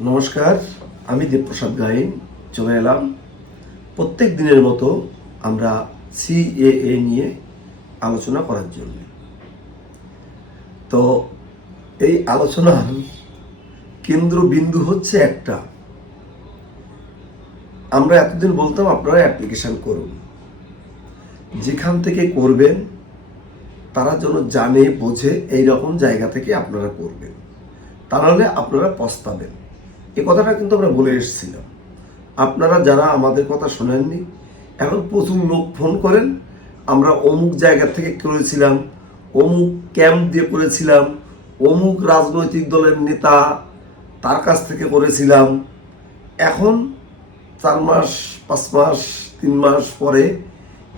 নমস্কার, আমি দেবপ্রসাদ গাইন চলে এলাম প্রত্যেক দিনের মতো আমরা সিএএ নিয়ে আলোচনা করার জন্য। তো এই আলোচনার কেন্দ্রবিন্দু হচ্ছে একটা, আমরা এতদিন বলতাম আপনারা অ্যাপ্লিকেশন করুন, যেখান থেকে করবেন তারা যেন জানে বোঝে এই রকম জায়গা থেকে আপনারা করবেন, তাহলে আপনারা পস্তাবেন। এই কথাটা কিন্তু আমরা বলে এসেছিলাম। আপনারা যারা আমাদের কথা শোনেননি, এখন প্রচুর লোক ফোন করেন, আমরা অমুক জায়গা থেকে করেছিলাম, অমুক ক্যাম্প দিয়ে করেছিলাম, অমুক রাজনৈতিক দলের নেতা তার কাছ থেকে করেছিলাম। এখন 4 মাস 5 মাস 3 মাস পরে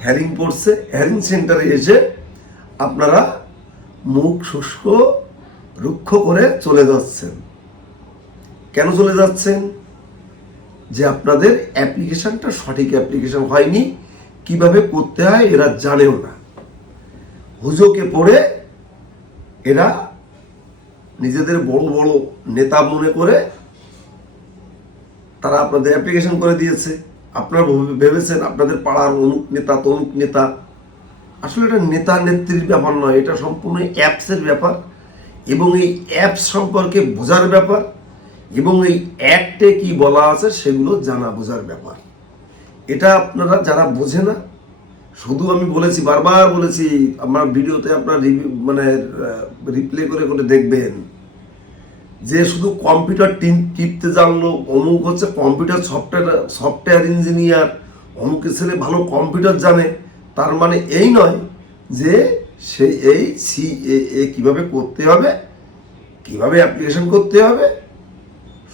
হ্যারিং পড়ছে, হ্যারিং সেন্টারে এসে আপনারা মুখ শুষ্ক রুক্ষ করে চলে যাচ্ছেন। কেন চলে যাচ্ছেন? যে আপনাদের অ্যাপ্লিকেশনটা সঠিক অ্যাপ্লিকেশন হয়নি, কিভাবে করতে হয় এরা জানেও না। হুজোকে পড়ে এরা নিজেদের বড় বড় নেতা মনে করে তারা আপনাদের অ্যাপ্লিকেশন করে দিয়েছে। আপনারা ভেবেছেন আপনাদের পাড়ার অমুক নেতা তমুক নেতা। আসলে এটা নেতা নেত্রীর ব্যাপার নয়, এটা সম্পূর্ণ অ্যাপসের ব্যাপার এবং এই অ্যাপস সম্পর্কে বোঝার ব্যাপার এবং এই অ্যাক্টে কি বলা আছে সেগুলো জানা বোঝার ব্যাপার। এটা আপনারা যারা বোঝে না, শুধু আমি বলেছি, বারবার বলেছি, আমার ভিডিওতে আপনারা রিপ্লে করে করে দেখবেন যে শুধু কম্পিউটার টিপতে জানলো, অমুক হচ্ছে কম্পিউটার সফটওয়্যার ইঞ্জিনিয়ার, অমুকের ছেলে ভালো কম্পিউটার জানে, তার মানে এই নয় যে সে এই সিএএ কিভাবে করতে হবে, কিভাবে অ্যাপ্লিকেশন করতে হবে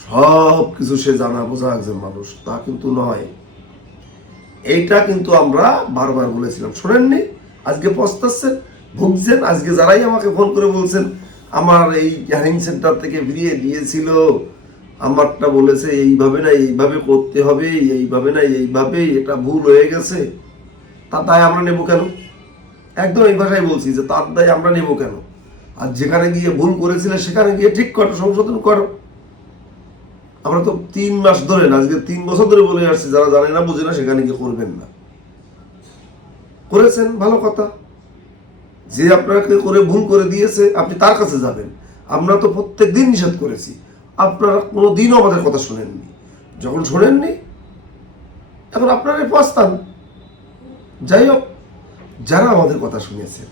সব কিছু সে জানা বোঝা একজন মানুষ, তা কিন্তু নয়। এইটা কিন্তু আমরা বারবার বলেছিলাম, শোনেননি, আজকে পস্তাচ্ছেন, ভুগছেন। আজকে যারাই আমাকে ফোন করে বলছেন আমার এই হ্যারিং সেন্টার থেকে ফিরিয়ে দিয়েছিল, আমারটা বলেছে এইভাবে না এইভাবে করতে হবে, এইভাবে না এইভাবে, এটা ভুল হয়ে গেছে, তার দায় আমরা নেব কেন? একদম এই ভাষায় বলছি যে তার দায় আমরা নেব কেন? আর যেখানে গিয়ে ভুল করেছিলে সেখানে গিয়ে ঠিক করো, সংশোধন করো। আমরা তো 3 মাস ধরে না, আজকে 3 বছর ধরে বলে আসছি, যারা জানে না বোঝে না সেখানে গিয়ে করবেন না। করেছেন ভালো কথা, যে আপনাকে করে ভুল করে দিয়েছে আপনি তার কাছে যাবেন। আমরা তো প্রত্যেক দিন নিষেধ করেছি, আপনারা কোনো দিনও আমাদের কথা শোনেননি। যখন শোনেননি এখন আপনারাই পস্তান। যাই হোক, যারা আমাদের কথা শুনেছেন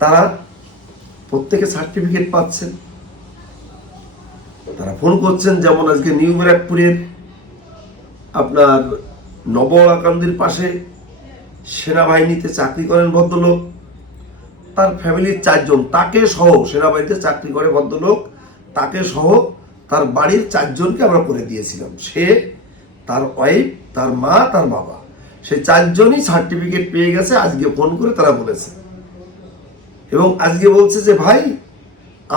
তারা প্রত্যেকে সার্টিফিকেট পাচ্ছেন, তারা ফোন করছেন। যেমন আজকে নিউ ব্যারাকপুরের আপনার নবলাকান্দির পাশে সেনাবাহিনীতে চাকরি করেন ভদ্রলোক, তার ফ্যামিলির 4 জন, তাকে সহ, সেনাবাহিনীতে চাকরি করে ভদ্রলোক, তাকে সহ তার বাড়ির 4 জনকে আমরা করে দিয়েছিলাম। সে, তার ওয়াইফ, তার মা, তার বাবা, সেই 4 জনই সার্টিফিকেট পেয়ে গেছে। আজকে ফোন করে তারা বলেছে এবং আজকে বলছে যে ভাই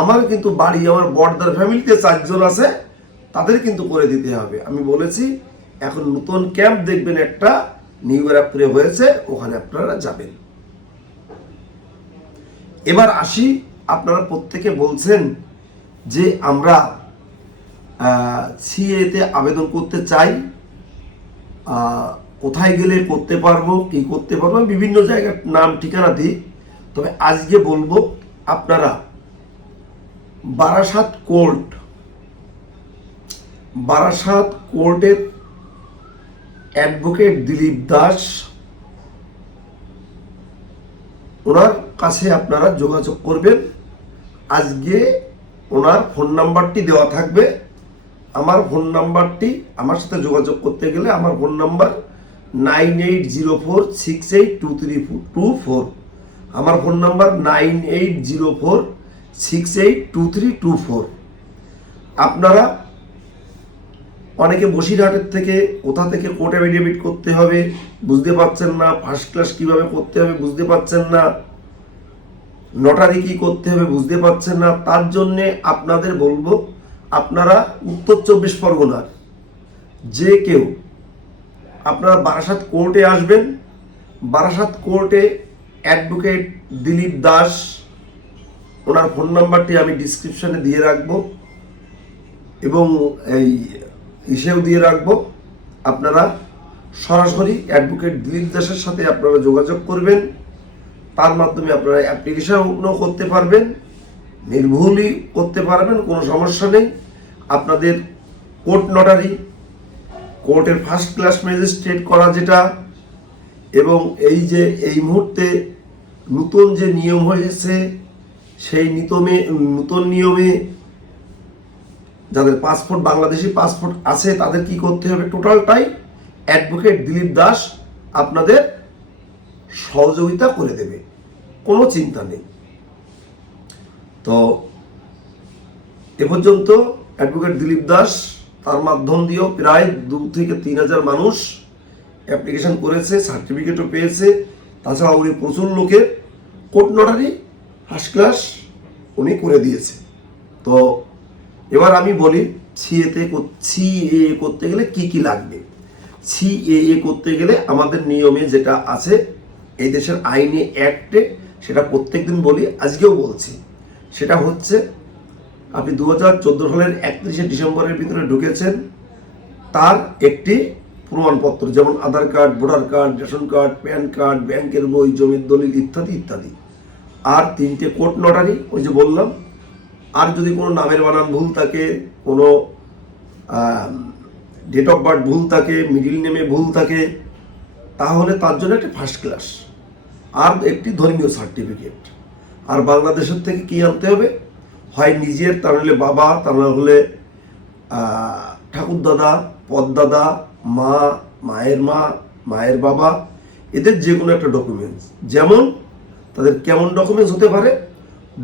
আমার কিন্তু বাড়ি, আমার বড়দার ফ্যামিলিতে 4 জন আছে, তাদের কিন্তু করে দিতে হবে। আমি বলেছি এখন নতুন ক্যাম্প দেখবেন একটা নিউ ব্যারাকপুরে হয়েছে, ওখানে আপনারা যাবেন। এবার আসি, আপনারা প্রত্যেকে বলছেন যে আমরা সিএতে আবেদন করতে চাই, কোথায় গেলে করতে পারবো, কি করতে পারবো, বিভিন্ন জায়গার নাম ঠিকানা দিই। তবে আজকে বলবো আপনারা বারাসাত কোর্টের অ্যাডভোকেট দিলীপ দাস, ওনার কাছে আপনারা যোগাযোগ করবেন। আজকে ওনার ফোন নাম্বারটি দেওয়া থাকবে, আমার ফোন নাম্বারটি, আমার সাথে যোগাযোগ করতে গেলে আমার ফোন নাম্বার 9804682324, আমার ফোন নাম্বার 9804682324। আপনারা অনেকে বসিরহাটের থেকে, কোথা থেকে কোর্ট অ্যাফিডেভিট করতে হবে বুঝতে পারছেন না, ফার্স্ট ক্লাস কিভাবে করতে হবে বুঝতে পারছেন না, নটারি কি করতে হবে বুঝতে পারছেন না, তার জন্যে আপনাদের বলবো আপনারা উত্তর 24 পরগনার যে কেউ আপনারা বারাসাত কোর্টে আসবেন। বারাসাত কোর্টে অ্যাডভোকেট দিলীপ দাস, ওনার ফোন নাম্বারটি আমি ডিসক্রিপশনে দিয়ে রাখবো। এবং এই ইসেও দিয়ে রাখবো। আপনারা সরাসরি অ্যাডভোকেট দিলীপ দাসের সাথে আপনারা যোগাযোগ করবেন, তার মাধ্যমে আপনারা অ্যাপ্লিকেশনও করতে পারবেন, নির্ভুলই করতে পারবেন, কোনো সমস্যা নেই। আপনাদের কোর্ট নটারি, কোর্টের ফার্স্ট ক্লাস ম্যাজিস্ট্রেট করা যেটা, এবং এই যে এই মুহূর্তে নতুন যে নিয়ম হয়েছে সেই নতুন নিয়মে যাদের পাসপোর্ট, বাংলাদেশি পাসপোর্ট আছে তাদের কি করতে হবে, টোটালটাই অ্যাডভোকেট দিলীপ দাস আপনাদের সহযোগিতা করে দেবে, কোনো চিন্তা নেই। তো এ পর্যন্ত অ্যাডভোকেট দিলীপ দাস, তার মাধ্যম দিয়েও প্রায় 2 থেকে 3 হাজার মানুষ অ্যাপ্লিকেশন করেছে, সার্টিফিকেটও পেয়েছে। তাছাড়া উনি প্রচুর লোকের কোর্ট নটারি ফার্স্ট ক্লাস উনি করে দিয়েছে। তো এবার আমি বলি সিএএ করতে গেলে কি কি লাগবে। সিএএ করতে গেলে আমাদের নিয়মে যেটা আছে, এই দেশের আইনে অ্যাক্টে, সেটা প্রত্যেকদিন বলি, আজকেও বলছি। সেটা হচ্ছে আপনি 2014 সালের 31শে ডিসেম্বরের ভিতরে ঢুকেছেন, তার একটি প্রমাণপত্র, যেমন Aadhaar card, voter card, ration card, PAN card, ব্যাংকের বই, জমির দলিল ইত্যাদি ইত্যাদি। আর 3টে কোর্ট নটারি, ওই যে বললাম। আর যদি কোনো নামের বানান ভুল থাকে, কোনো ডেট অফ বার্থ ভুল থাকে, মিডিল নেমে ভুল থাকে, তাহলে তার জন্য একটা ফার্স্ট ক্লাস আর একটি ধর্মীয় সার্টিফিকেট। আর বাংলাদেশের থেকে কি আনতে হবে, হয় নিজের, তা নাহলে বাবা, তা নাহলে ঠাকুরদাদা, পদদাদা, মা, মায়ের মা, মায়ের বাবা, এদের যে কোনো একটা ডকুমেন্টস। যেমন তাদের কেমন ডকুমেন্টস হতে পারে,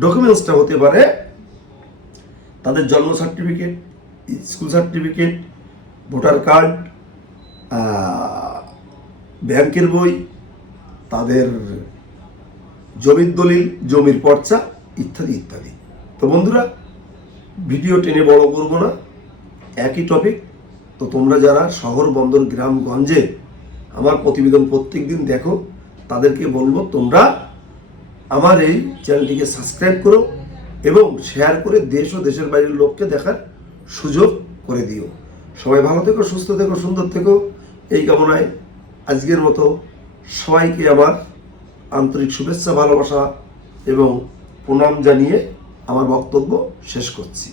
ডকুমেন্টসটা হতে পারে তাদের জন্ম certificate, school certificate, voter card, ব্যাংকের বই, তাদের জমির দলিল, জমির পর্চা ইত্যাদি ইত্যাদি। তো বন্ধুরা, ভিডিও টেনে বড় করব না, একই টপিক। তো তোমরা যারা শহর, বন্দর, গ্রামগঞ্জে আমার প্রতিবেদন প্রত্যেক দিন দেখো, তাদেরকে বলবো তোমরা আমার এই চ্যানেলটিকে সাবস্ক্রাইব করো এবং শেয়ার করে দেশ ও দেশের বাইরের লোককে দেখার সুযোগ করে দিও। সবাই ভালো থেকো, সুস্থ থেকো, সুন্দর থেকো, এই কামনায় আজকের মতো সবাইকে আমার আন্তরিক শুভেচ্ছা, ভালোবাসা এবং প্রণাম জানিয়ে আমার বক্তব্য শেষ করছি।